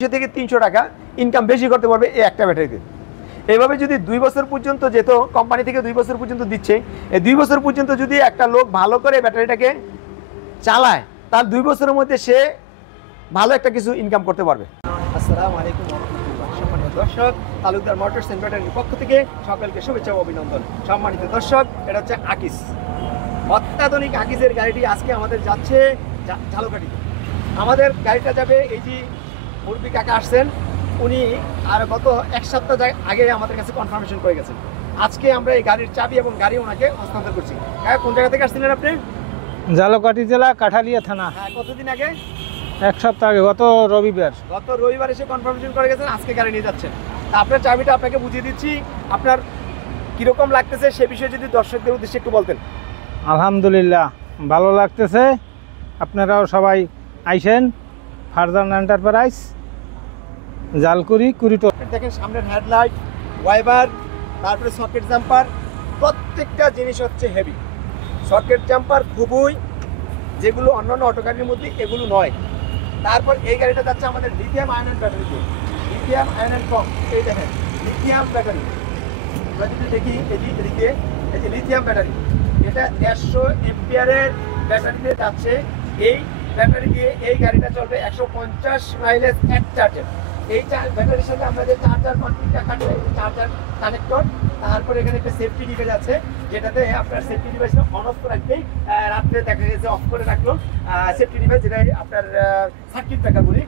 থেকে 300 টাকা ইনকাম বেশি করতে পারবে এই একটা ব্যাটারিতে। এইভাবে যদি 2 বছর পর্যন্ত যেত, কোম্পানি থেকে 2 বছর পর্যন্ত দিচ্ছে, এই 2 বছর পর্যন্ত যদি একটা লোক ভালো করে ব্যাটারিটাকে চালায়, তার 2 বছরের মধ্যে সে ভালো একটা কিছু ইনকাম করতে পারবে। আসসালামু আলাইকুম ওয়া রাহমাতুল্লাহ। সম্মানিত দর্শক, তালুকদার মোটরস এন্ড ব্যাটারির পক্ষ থেকে সকলকে শুভেচ্ছা ও অভিনন্দন। সম্মানিত দর্শক, এটা হচ্ছে আকিস, অত্যাধুনিক আকিসের গাড়িটি আজকে আমাদের যাচ্ছে ঝালকাঠিতে। আমাদের গাড়িটা যাবে, এই যে মুরব্বী কাকা আসছেন, উনি আর গত এক সপ্তাহ আগে আমাদের কাছে কনফার্মেশন করে গেছেন। আজকে আমরা এই গাড়ির চাবি এবং গাড়ি ওনাকে হস্তান্তর করছি। কাকা কোন জায়গা থেকে আসছিলেন আপনি? ঝালকাঠি জেলা, কাঠালিয়া থানা। হ্যাঁ, কতদিন আগে? এক সপ্তাহ আগে, গত রবিবার। গত রবিবার এসে কনফার্মেশন করে গেছেন, আজকে গাড়ি নিয়ে যাচ্ছেন। তা আপনার চাবিটা আপনাকে বুঝিয়ে দিচ্ছি, আপনার কীরকম লাগতেছে সে বিষয়ে যদি দর্শকদের উদ্দেশ্যে একটু বলতেন। আলহামদুলিল্লাহ, ভালো লাগতেছে। আপনারাও সবাই আইসেন। ফারজান এন্টারপ্রাইজ, জালকুড়ি কুড়িটো। দেখেন সামনের হেডলাইট, ওয়াইবার, তারপরে সকেট জাম্পার, প্রত্যেকটা জিনিস হচ্ছে হেভি। সকেট জাম্পার খুবই, যেগুলো অন্যান্য অটো গাড়ির মধ্যে এগুলো নয়। তারপর এই গাড়িটা যাচ্ছে আমাদের লিথিয়াম আয়নের ব্যাটারিতে, লিথিয়াম আয়নের কম। এই দেখেন লিথিয়াম ব্যাটারি, আমরা যদি দেখি এই যে লিথিয়াম ব্যাটারি, এটা 150 এম্পিয়ারের ব্যাটারিতে যাচ্ছে। এই ব্যাটারি দিয়ে এই গাড়িটা চলবে 150 মাইলেজ এক চার্জে। এই ব্যাটারির সাথে আমরা যে চার্জার কন্ট্রিকটা কাটবে, চার্জার কানেক্টর, তারপরে এখানে একটা সেফটি ডিভাইস আছে, যেটাতে আপনার সেফটি ডিভাইসটা অন অফ রাখবেই, রাত্রে দেখা গেছে অফ করে রাখলো সেফটি ডিভাইস, যেটা আপনার সার্কিট ব্রেকার বলি।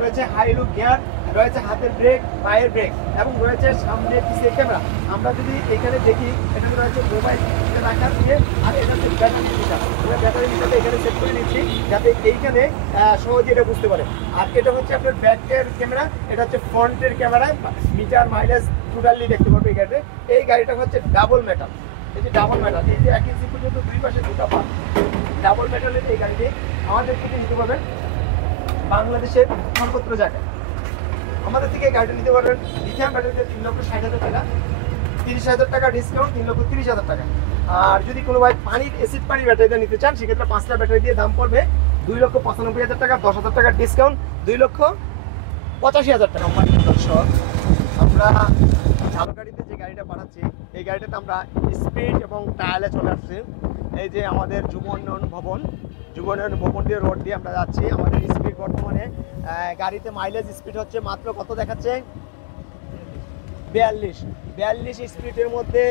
রয়েছে হাই লুক গিয়ার, রয়েছে হাতের ব্রেক, পায়ের ব্রেক, এবং রয়েছে সামনে পিছিয়ে ক্যামেরা। আমরা যদি এখানে দেখি, এখানে রয়েছে মোবাইল রাখার দিয়ে, আর এটা হচ্ছে ব্যাটারি মিটার। আমরা ব্যাটারি মিটারটা এখানে সেট করে নিচ্ছি যাতে এইখানে সহজে এটা বুঝতে পারে। আর এটা হচ্ছে আপনার ব্যাকের ক্যামেরা, এটা হচ্ছে ফ্রন্টের ক্যামেরা, মিটার মাইলেজ টোটালি দেখতে পারবে এই গাড়িতে। এই গাড়িটা হচ্ছে ডাবল মেটাল, এই যে ডাবল মেটাল, এই যে 1 ইঞ্চি পর্যন্ত দুই পাশে দুটো পাত ডাবল মেটালের এই গাড়িটি আমাদের থেকে নিতে পারবেন বাংলাদেশের সর্বত্র জায়গায়। আমাদের থেকে এই গাড়িটা নিতে পারবেন লিথিয়াম ব্যাটারিতে 3,60,000 টাকা, 30,000 টাকা ডিসকাউন্ট, 3,30,000 টাকা। আর যদি কোনো ভাই পানির অ্যাসিড পানির ব্যাটারিটা নিতে চান, সেক্ষেত্রে 5টা ব্যাটারি দিয়ে দাম পড়বে 2,95,000 টাকা, 10,000 টাকা ডিসকাউন্ট, 2,85,000 টাকা। সম্মানিত দর্শক, আমরা ঝালকাঠিতে যে গাড়িটা পাঠাচ্ছি, এই গাড়িটাতে আমরা স্পিড এবং টায়ালে চলে আসছি। এই যে আমাদের যুব উন্নয়ন ভবন দিয়ে রোড দিয়ে আমরা যাচ্ছি। আমাদের স্পিড বর্তমানে গাড়িতে মাইলেজ স্পিড হচ্ছে মাত্র কত দেখাচ্ছে? 42 স্পিডের মধ্যে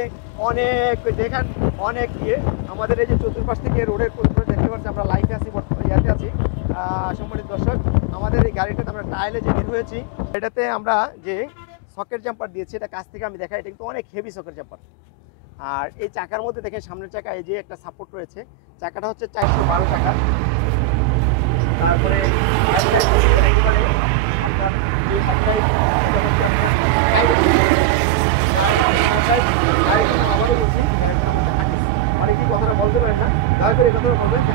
অনেক দেখেন, অনেক ইয়ে। আমাদের এই যে চতুর্পাশ থেকে রোডের দেখতে পাচ্ছি, আমরা লাইফে আছি, ইয়াতে আছি। সম্মানিত দর্শক, আমাদের এই গাড়িটাতে আমরা টায়ালে যে বের হয়েছি, এটাতে আমরা যে সকেট জাম্পার দিয়েছি, এটা কাছ থেকে আমি দেখাই, এটা কিন্তু অনেক হেভি সকেট জাম্পার। আর এই চাকার মধ্যে দেখেন সামনের চাকা, এই যে একটা সাপোর্ট রয়েছে, চাকাটা হচ্ছে 412 টাকা। তারপরে অনেকেই কথাটা বলতে পারেন না, দয়া করে কথাটা বলবেন যে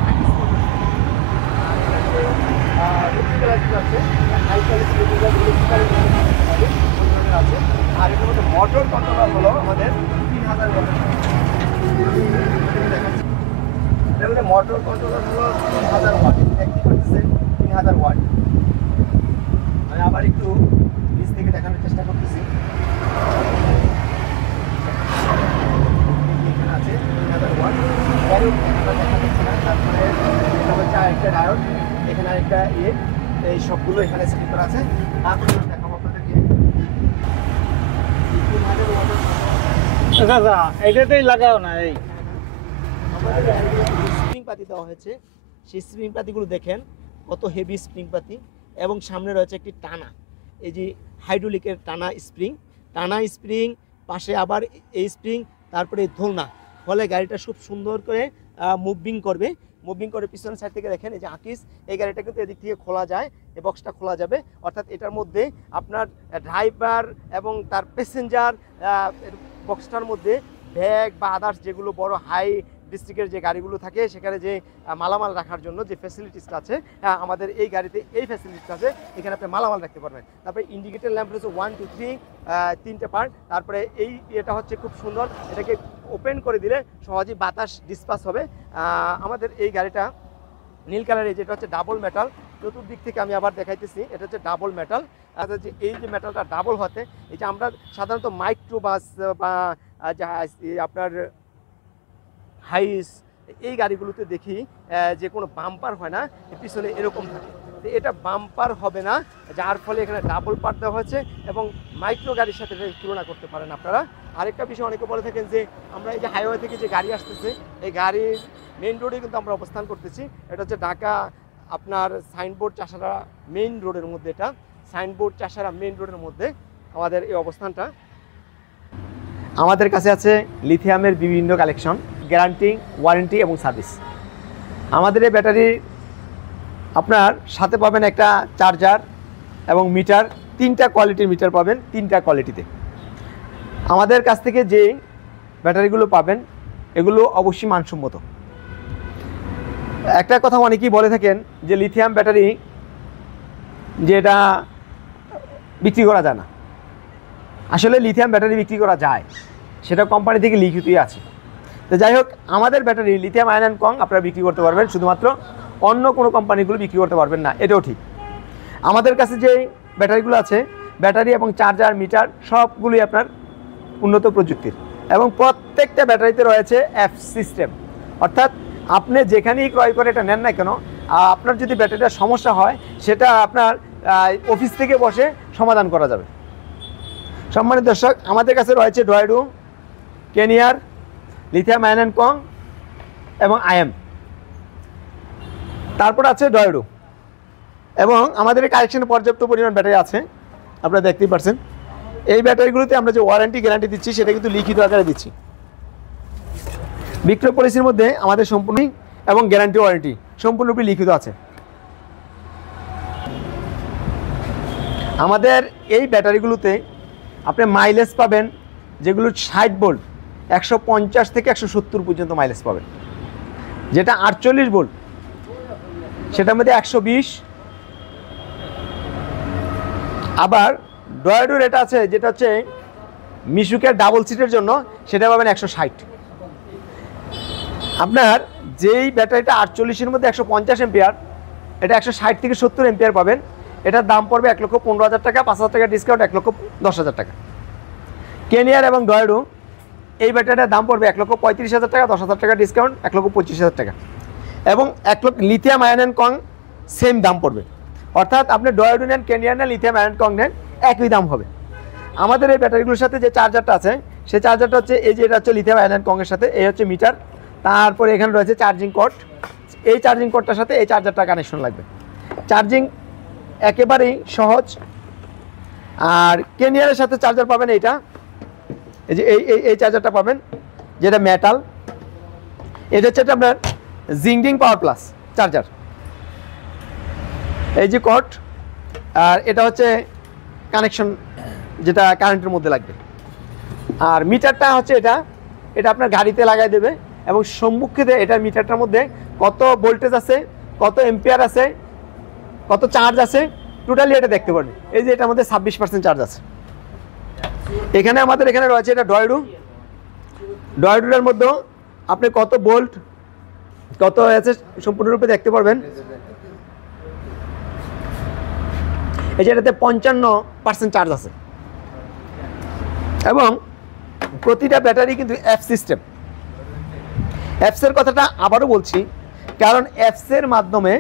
আছে। আর এটার মধ্যে মোটর কন্ট্রোলার হলো আমাদের 3,000 ওয়াট। এটার মধ্যে মোটর কন্ট্রোলার হলো 3,000 ওয়াট, দেখতে পাচ্ছেন 3,000 ওয়াট। আমি আবার একটু নিচ থেকে দেখানোর চেষ্টা করতেছি। এখানে আছে 3,000 ওয়াট, দেখা যাচ্ছে না। তারপরে এটা হচ্ছে আরেকটা ডায়োড, এখানে আরেকটা ইয়ে, এই সবগুলো এখানে সেট করা আছে। তারপরে দেখাবো আপনাদেরকে এটাতেই লাগাও না। এই স্প্রিং পাতি দেওয়া হয়েছে, সেই স্প্রিং পাতিগুলো দেখেন কত হেভি স্প্রিং পাতি, এবং সামনে রয়েছে একটি টানা, এই যে হাইড্রোলিকের টানা স্প্রিং, পাশে আবার এই স্প্রিং, তারপরে দোলনা, ফলে গাড়িটা খুব সুন্দর করে মুভিং করে পিছনের সাইড থেকে দেখেন। এই যে আকিস, এই গাড়িটা কিন্তু এদিক থেকে খোলা যায়, এই বক্সটা খোলা যাবে, অর্থাৎ এটার মধ্যে আপনার ড্রাইভার এবং তার প্যাসেঞ্জার, বক্সটার মধ্যে ব্যাগ বা আদার্স যেগুলো বড় হাই ডিস্ট্রিক্টের যে গাড়িগুলো থাকে, সেখানে যে মালামাল রাখার জন্য যে ফ্যাসিলিটিসটা আছে, আমাদের এই গাড়িতে এই ফ্যাসিলিটিস আছে, এখানে আপনি মালামাল রাখতে পারবেন। তারপরে ইন্ডিকেটর ল্যাম্প রয়েছে 1, 2, 3, 3টে পার্ট। তারপরে এটা হচ্ছে খুব সুন্দর, এটাকে ওপেন করে দিলে সহজেই বাতাস ডিসপাস হবে। আমাদের এই গাড়িটা নীল কালারের, যেটা হচ্ছে ডাবল মেটাল, চতুর্দিক থেকে আমি আবার দেখাইতেছি। এটা হচ্ছে ডাবল মেটাল। আচ্ছা, যে এই যে মেটালটা ডাবল হতে, এই যে আমরা সাধারণত মাইক্রো বাস বা আপনার হাইস এই গাড়িগুলোতে দেখি যে কোনো বাম্পার হয় না, পিছনে এরকম থাকে। তো এটা বাম্পার হবে না, যার ফলে এখানে ডাবল পার্ট দেওয়া হয়েছে এবং মাইক্রো গাড়ির সাথে তুলনা করতে পারেন আপনারা। আরেকটা বিষয় অনেকে বলে থাকেন যে আমরা এই যে হাইওয়ে থেকে যে গাড়ি আসতেছে, এই গাড়ির মেইন রোডে কিন্তু আমরা অবস্থান করতেছি। এটা হচ্ছে ঢাকা আপনার সাইনবোর্ড চাষারা মেইন রোডের মধ্যে, এটা সাইনবোর্ড চাষারা মেইন রোডের মধ্যে আমাদের এই অবস্থানটা। আমাদের কাছে আছে লিথিয়ামের বিভিন্ন কালেকশন, গ্যারান্টি, ওয়ারেন্টি এবং সার্ভিস। আমাদের এই ব্যাটারি আপনার সাথে পাবেন একটা চার্জার এবং মিটার, 3টা কোয়ালিটির মিটার পাবেন, 3টা কোয়ালিটিতে। আমাদের কাছ থেকে যে ব্যাটারিগুলো পাবেন এগুলো অবশ্যই মানসম্মত। একটা কথা অনেকেই বলে থাকেন যে লিথিয়াম ব্যাটারি যে এটা বিক্রি করা যায় না। আসলে লিথিয়াম ব্যাটারি বিক্রি করা যায়, সেটা কোম্পানি থেকে লিখিতই আছে। তো যাই হোক, আমাদের ব্যাটারি লিথিয়াম আয়ন অ্যান্ড কং আপনারা বিক্রি করতে পারবেন, শুধুমাত্র অন্য কোনো কোম্পানিগুলো বিক্রি করতে পারবেন না, এটাও ঠিক। আমাদের কাছে যে ব্যাটারিগুলো আছে, ব্যাটারি এবং চার্জার, মিটার সবগুলোই আপনার উন্নত প্রযুক্তির এবং প্রত্যেকটা ব্যাটারিতে রয়েছে অ্যাপ সিস্টেম। অর্থাৎ আপনি যেখানেই ক্রয় করে এটা নেন না কেন, আপনার যদি ব্যাটারিটার সমস্যা হয় সেটা আপনার অফিস থেকে বসে সমাধান করা যাবে। সম্মানিত দর্শক, আমাদের কাছে রয়েছে ডয়েডু, কেনিয়ার, লিথিয়াম আয়ন অ্যান্ড কং এবং আইএম, তারপর আছে ডয়েডু। এবং আমাদের এই কালেকশনে পর্যাপ্ত পরিমাণ ব্যাটারি আছে, আপনারা দেখতেই পাচ্ছেন। এই ব্যাটারিগুলোতে আমরা যে ওয়ারেন্টি গ্যারান্টি দিচ্ছি সেটা কিন্তু লিখিত আকারে দিচ্ছি। বিক্রয় পলিসির মধ্যে আমাদের সম্পূর্ণ এবং গ্যারান্টি ওয়ারেন্টি সম্পূর্ণরূপে লিখিত আছে। আমাদের এই ব্যাটারিগুলোতে আপনি মাইলেজ পাবেন যেগুলো 60 ভোল্ট 150 থেকে 170 পর্যন্ত মাইলেজ পাবেন। যেটা 48 ভোল্ট সেটার মধ্যে 120। আবার ডয়েডুর এটা আছে যেটা হচ্ছে মিশুকের ডাবল সিটের জন্য, সেটা পাবেন 160। আপনার যেই ব্যাটারিটা 48-এর মধ্যে 150 এম্পিয়ার, এটা 160 থেকে 70 এম্পিয়ার পাবেন। এটার দাম পড়বে 1,15,000 টাকা, 5,000 টাকা ডিসকাউন্ট 1,10,000 টাকা। কেনিয়ার এবং ডয়েডু এই ব্যাটারিটার দাম পড়বে 1,35,000 টাকা, 10,000 টাকা ডিসকাউন্ট 1,25,000 টাকা। এবং lithium ion and Kong same দাম পড়বে। অর্থাৎ আপনি ডয়েডু নেন, কেনিয়ার নেন, লিথিয়াম আয়ন কং নেন, একই দাম হবে। আমাদের এই ব্যাটারিগুলোর সাথে যে চার্জারটা আছে, সেই চার্জারটা হচ্ছে এই যে এটা হচ্ছে লিথিয়াম আয়ন অ্যান্ড কংয়ের সাথে, এই হচ্ছে মিটার, তারপরে এখানে রয়েছে চার্জিং কর্ড। এই চার্জিং কর্ডটার সাথে এই চার্জারটা কানেকশন লাগবে। চার্জিং একেবারেই সহজ। আর কেনিয়ারের সাথে চার্জার পাবেন এইটা, এই যে এই চার্জারটা পাবেন যেটা মেটাল। এটা হচ্ছে আপনার জিংডিং পাওয়ার প্লাস চার্জার, এই যে কর্ড। আর এটা হচ্ছে কানেকশন যেটা কারেন্টের মধ্যে লাগবে। আর মিটারটা হচ্ছে এটা আপনার গাড়িতে লাগাই দেবে এবং সম্মুখে এটার মিটারটার মধ্যে কত ভোল্টেজ আছে, কত এম্পিয়ার আছে, কত চার্জ আছে, টোটালি এটা দেখতে পারবেন। এই যে এটার মধ্যে 26% চার্জ আছে। এখানে আমাদের এখানে রয়েছে এটা ডয়েডুটার মধ্যে আপনি কত ভোল্ট কত আছে সম্পূর্ণরূপে দেখতে পারবেন। এই যে এটাতে 55% চার্জ আছে এবং প্রতিটা ব্যাটারি কিন্তু অ্যাপ সিস্টেম। অ্যাপসের কথাটা আবারও বলছি, কারণ অ্যাপসের মাধ্যমে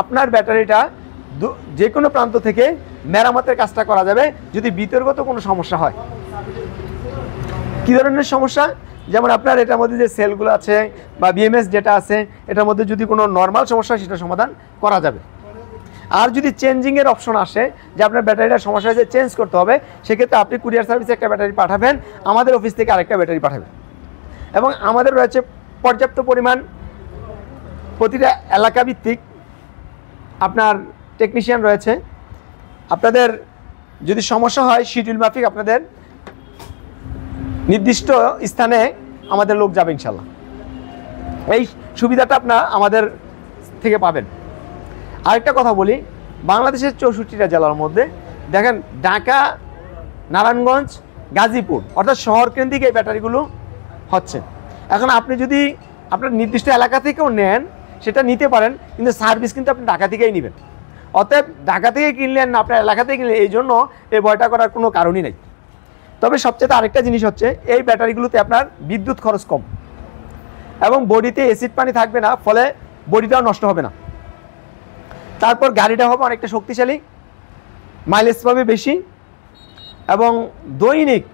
আপনার ব্যাটারিটা যে কোনো প্রান্ত থেকে মেরামতের কাজটা করা যাবে যদি বিতর্গত কোনো সমস্যা হয়। কী ধরনের সমস্যা? যেমন আপনার এটার মধ্যে যে সেলগুলো আছে বা বিএমএস ডেটা আছে, এটার মধ্যে যদি কোনো নর্মাল সমস্যা হয় সেটা সমাধান করা যাবে। আর যদি চেঞ্জিংয়ের অপশন আসে যে আপনার ব্যাটারিটার সমস্যা হয়েছে, চেঞ্জ করতে হবে, সেক্ষেত্রে আপনি কুরিয়ার সার্ভিসে একটা ব্যাটারি পাঠাবেন, আমাদের অফিস থেকে আরেকটা ব্যাটারি পাঠাবেন। এবং আমাদের রয়েছে পর্যাপ্ত পরিমাণ প্রতিটা এলাকা ভিত্তিক আপনার টেকনিশিয়ান রয়েছে। আপনাদের যদি সমস্যা হয় শিডিউল মাফিক আপনাদের নির্দিষ্ট স্থানে আমাদের লোক যাবে ইনশাল্লাহ। এই সুবিধাটা আপনার আমাদের থেকে পাবেন। আরেকটা কথা বলি, বাংলাদেশের 64টা জেলার মধ্যে দেখেন ঢাকা, নারায়ণগঞ্জ, গাজীপুর অর্থাৎ শহর কেন্দ্রিক এই ব্যাটারিগুলো হচ্ছে। এখন আপনি যদি আপনার নির্দিষ্ট এলাকা থেকেও নেন সেটা নিতে পারেন, কিন্তু সার্ভিস কিন্তু আপনি ঢাকা থেকেই নেবেন। অতএব ঢাকা থেকে কিনলেন না আপনার এলাকা থেকে কিনলেন, এই জন্য এই ভয়টা করার কোনো কারণই নেই। তবে সবচেয়ে আরেকটা জিনিস হচ্ছে এই ব্যাটারিগুলোতে আপনার বিদ্যুৎ খরচ কম এবং বডিতে অ্যাসিড পানি থাকবে না, ফলে বডিটাও নষ্ট হবে না। তারপর গাড়িটা হবে অনেকটা শক্তিশালী, মাইলেজ পাবে বেশি এবং দৈনিক,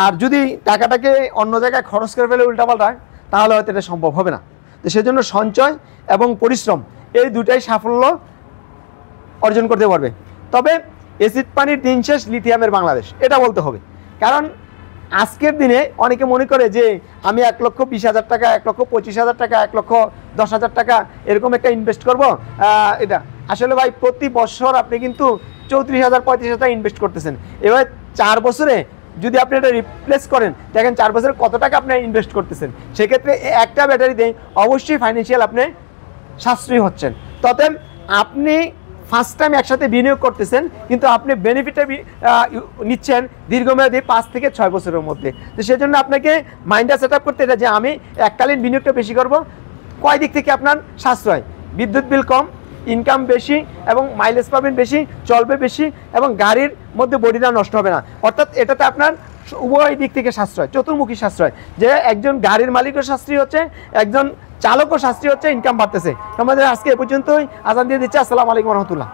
আর যদি টাকাটাকে অন্য জায়গায় খরচ করে ফেলে উল্টাপাল্টা, তাহলে হয়তো এটা সম্ভব হবে না। তো সেজন্য সঞ্চয় এবং পরিশ্রম এই দুটাই সাফল্য অর্জন করতে পারবে। তবে অ্যাসিড পানির দিন শেষ, লিথিয়ামের বাংলাদেশ, এটা বলতে হবে। কারণ আজকের দিনে অনেকে মনে করে যে আমি 1,20,000 টাকা, 1,25,000 টাকা, 1,10,000 টাকা এরকম একটা ইনভেস্ট করব। এটা আসলে ভাই প্রতি বছর আপনি কিন্তু 34,000 35,000 টাকা ইনভেস্ট করতেছেন। এবার 4 বছরে যদি আপনি এটা রিপ্লেস করেন, দেখেন 4 বছরে কত টাকা আপনি ইনভেস্ট করতেছেন। সেক্ষেত্রে একটা ব্যাটারিতে অবশ্যই ফাইন্যান্সিয়াল আপনি সাশ্রয়ী হচ্ছেন। তবে আপনি ফার্স্ট টাইম একসাথে বিনিয়োগ করতেছেন, কিন্তু আপনি বেনিফিটটা নিচ্ছেন দীর্ঘমেয়াদী 5 থেকে 6 বছরের মধ্যে। তো সেজন্য আপনাকে মাইন্ডটা সেট আপ করতে এটা যে আমি এককালীন বিনিয়োগটা বেশি করব। কয় দিক থেকে আপনার সাশ্রয়, বিদ্যুৎ বিল কম, ইনকাম বেশি এবং মাইলেজ পাবেন বেশি, চলবে বেশি এবং গাড়ির মধ্যে বডিটা নষ্ট হবে না। অর্থাৎ এটাতে আপনার উভয় দিক থেকে সাশ্রয়, চতুর্মুখী সাশ্রয়, যে একজন গাড়ির মালিকও সাশ্রয়ী হচ্ছে, একজন চালকও সাশ্রয়ী হচ্ছে, ইনকাম বাড়তেছে। আমাদের আজকে এ পর্যন্তই, আজান দিয়ে দিচ্ছে। আসসালামু আলাইকুম রহমতুল্লাহ।